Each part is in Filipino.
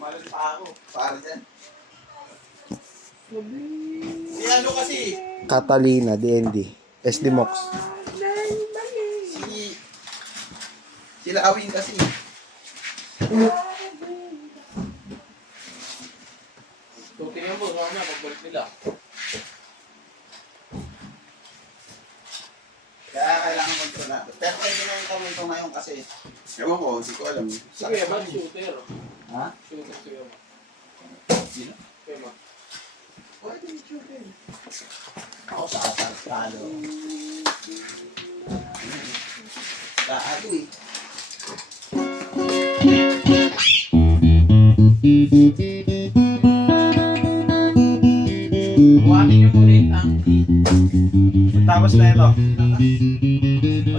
Malas pa ako. Para dyan. Si ano kasi? Catalina, DND. SD Mox. Sila Awin kasi. So, tingnan mo, na pagbalik nila. Kaya kailangan kontrolado. Pero pwede na yung komento ngayon kasi. Ewan ko, hindi ko alam. Si Kuya Man, shooter. Ha? Shooter si Kuya Man. Sino? Kuya Man. Pwede yung shooter. Ako sa atas, talo. Talo eh. Buhamin niyo muna yung tangki. Tapos na ito.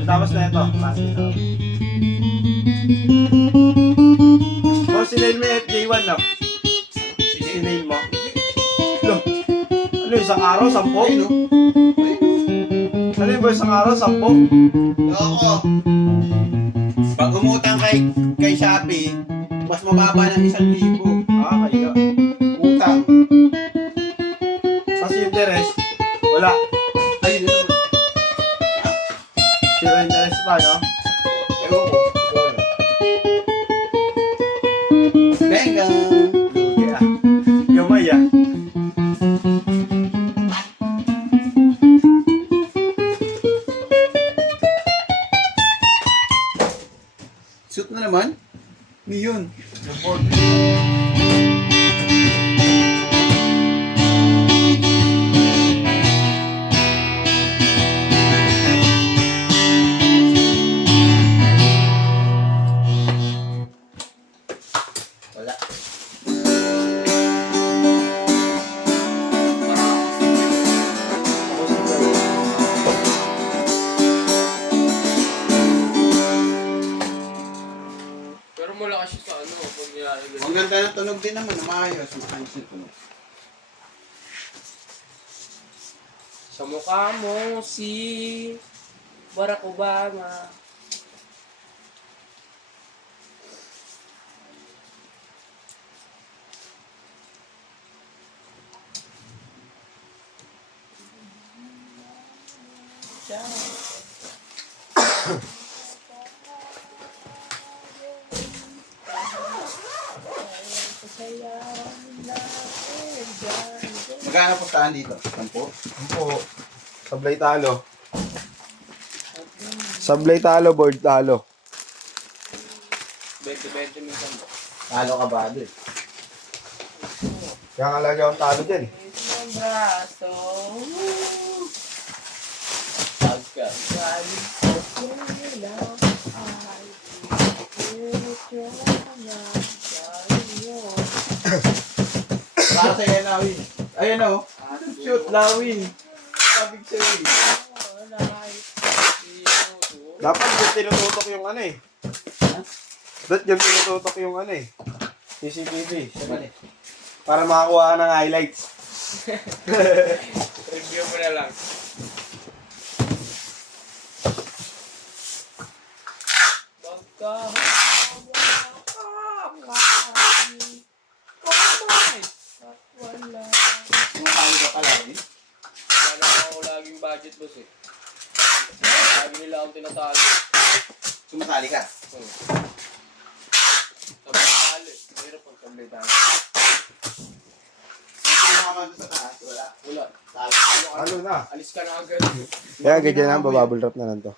Tapos na ito. Boss, sinail mo yung FJ1 na. Sinail mo. Lo. Ano yung isang araw? 10? Ayun o. Ano yung boss, isang araw? 10? Oo. Pag umutang kay Shopee, mas mababa ng 1,000. Ah, kaya. Utang. Tapos yung interest, wala. Ayun yun. Zero interest pa, no? Ewan ko. Venga. Kaya, gamay ah. Suit na naman. Yun. Wala. Pero malakas siya sa ano, kung nilari ganun. Ang ganda ng tunog din naman. Maayos. Maayos yung tunog. Sa mukha mo, si Barack Obama. Magkano pustahan dito? 10? Oo. Sablay talo. Sablay talo, board talo. 20-20 minsan mo. Talo ka ba doon? Kaya nga lagi akong talo dyan eh. Isang braso. Tag ka. Para sa'yo yan, Lawin. Ayan o. Shoot, Lawin. Sabig sa'yo eh. Dapat yung tinututok yung ano eh. Dapat yung tinututok yung ano eh. CCTV. Mali. Para makakuha ka ng highlights. Review mo na lang. Sumakali ka pala eh. Wala ako laging budget, boss eh. Lagi nila akong tinatalo. Sumasali ka. Sabi talo eh. Mahirap pag sablay tayo. Kung naman doon sa taas, wala. Wala. Talo. Ano na? Alis ka na agad. Kaya ganyan na, babubble wrap na lang to.